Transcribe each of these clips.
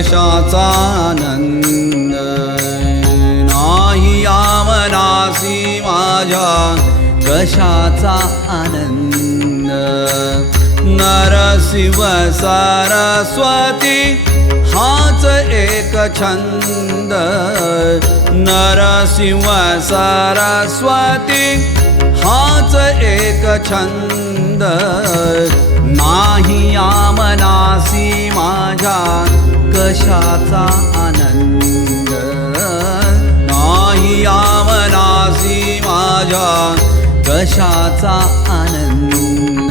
कशाचा आनंद नाही यामनासी माझ्या कशाचा आनंद नरशिव सरस्वती हाच एक छंद नरशिव सरस्वती हाच एक छंद नाही यामनासी माझ्या कशाचा आनंद नाही यामनासी माझ्या कशाचा आनंद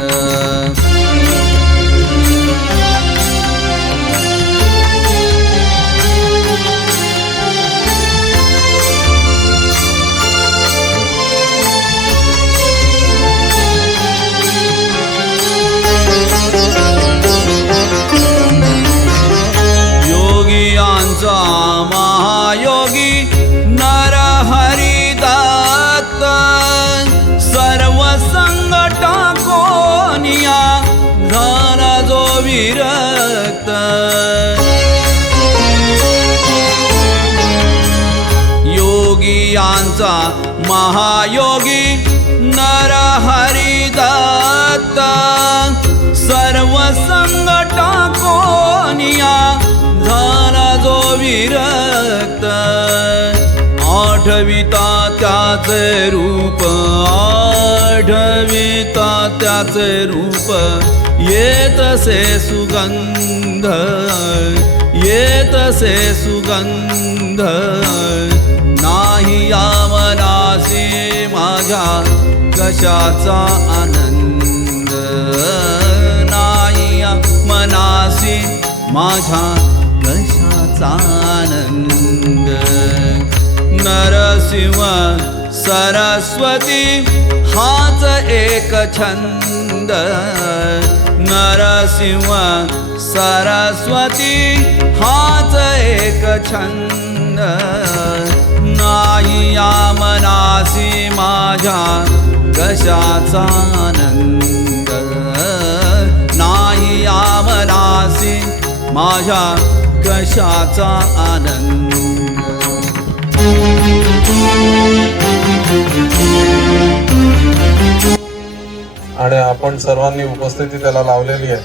महायोगी नरहरी दत्त सर्व संकटा कोनिया झाला जो विरक्त योगियांचा महायोगी नरहरी दत्त सर्व संकटा कोनिया झाला जो विरक्त आठविता त्याचे रूप आठविता त्याचे रूप येतसे सुगंध येतसे सुगंध नाही यामनासी माझ्या कशाचा आनंद नाही यामनासी माझ्या कशाचा आनंद नरसिंह सरस्वती हाच एक छंद नरसिंह सरस्वती हाच एक छंद नाही यामनासी माझ्या कशाचा आनंद नाही यामनासी माझ्या कशाचा आनंद आणि आपण सर्वांनी उपस्थिती त्याला लावलेली आहे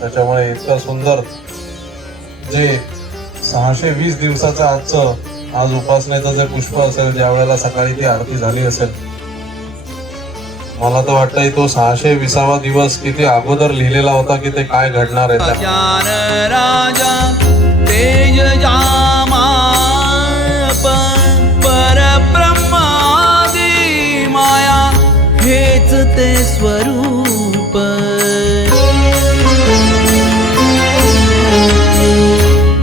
त्याच्यामुळे इतकं सुंदर जे 620 दिवसाचं आजचं आज उपासनेचं जे पुष्प असेल ज्या वेळेला सकाळी ती आरती झाली असेल मला तर वाटतंय तो 620वा दिवस किती अगोदर लिहिलेला होता की ते काय घडणार आहे ज्ञान राजा तेज जामा परब्रह्मादी माया हेच ते स्वरूप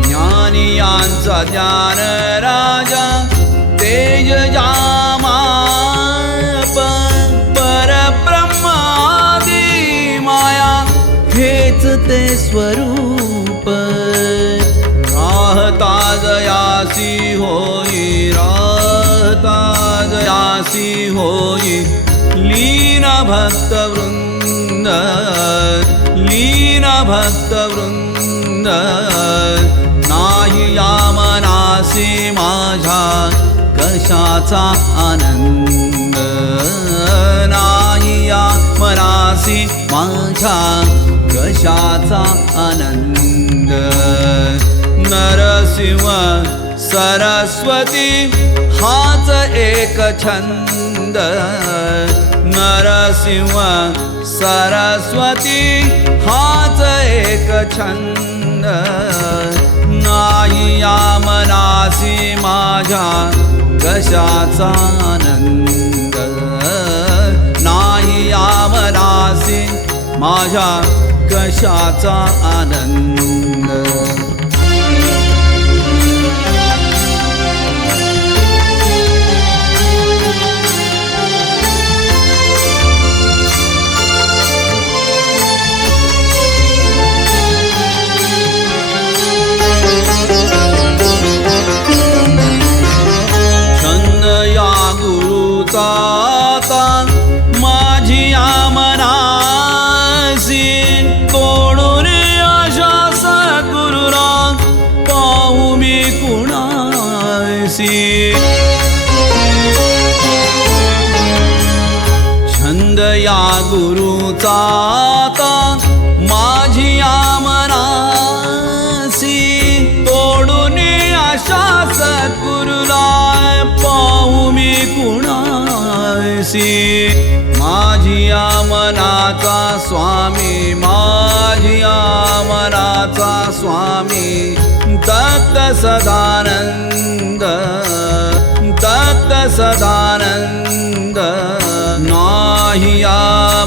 ज्ञानियांचा ज्ञान राजा तेज जामा हेच ते स्वरूप राहता जयासी होई राहता जयासी होई लीन भक्तवृंद लीन भक्तवृंद नाही यामनासी माझ्या कशाचा आनंद नाही यामनासी माझ्या कशाचा आनंद नरसिंह सरस्वती हाच एक छंद नरसिंह सरस्वती हाच एक छंद नाही यामनासी माझ्या कशाचा आनंद नाही यामनासी माझ्या कशाचा आनंद छंद या गुरुचा माझी आमनासी तोडून आशा सद्गुरुरा छंद या गुरुचा आता माझी मनासी तोडून आशा सद्गुरुला पाहू मी कुणासी माझी मनाचा स्वामी माझी मनाचा स्वामी दत्त सदानंद दत्त सदानंद नाही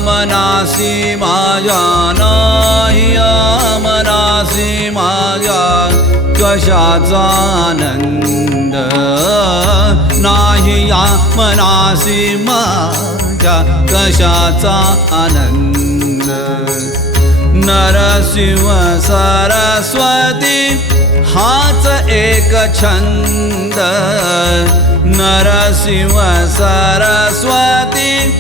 मनासी माझ्या नाही मनासी माझ्या कशाचा आनंद नाही मनासी माझ्या कशाचा आनंद नरसिंह सरस्वती हाच एक छंद नरसिंह सरस्वती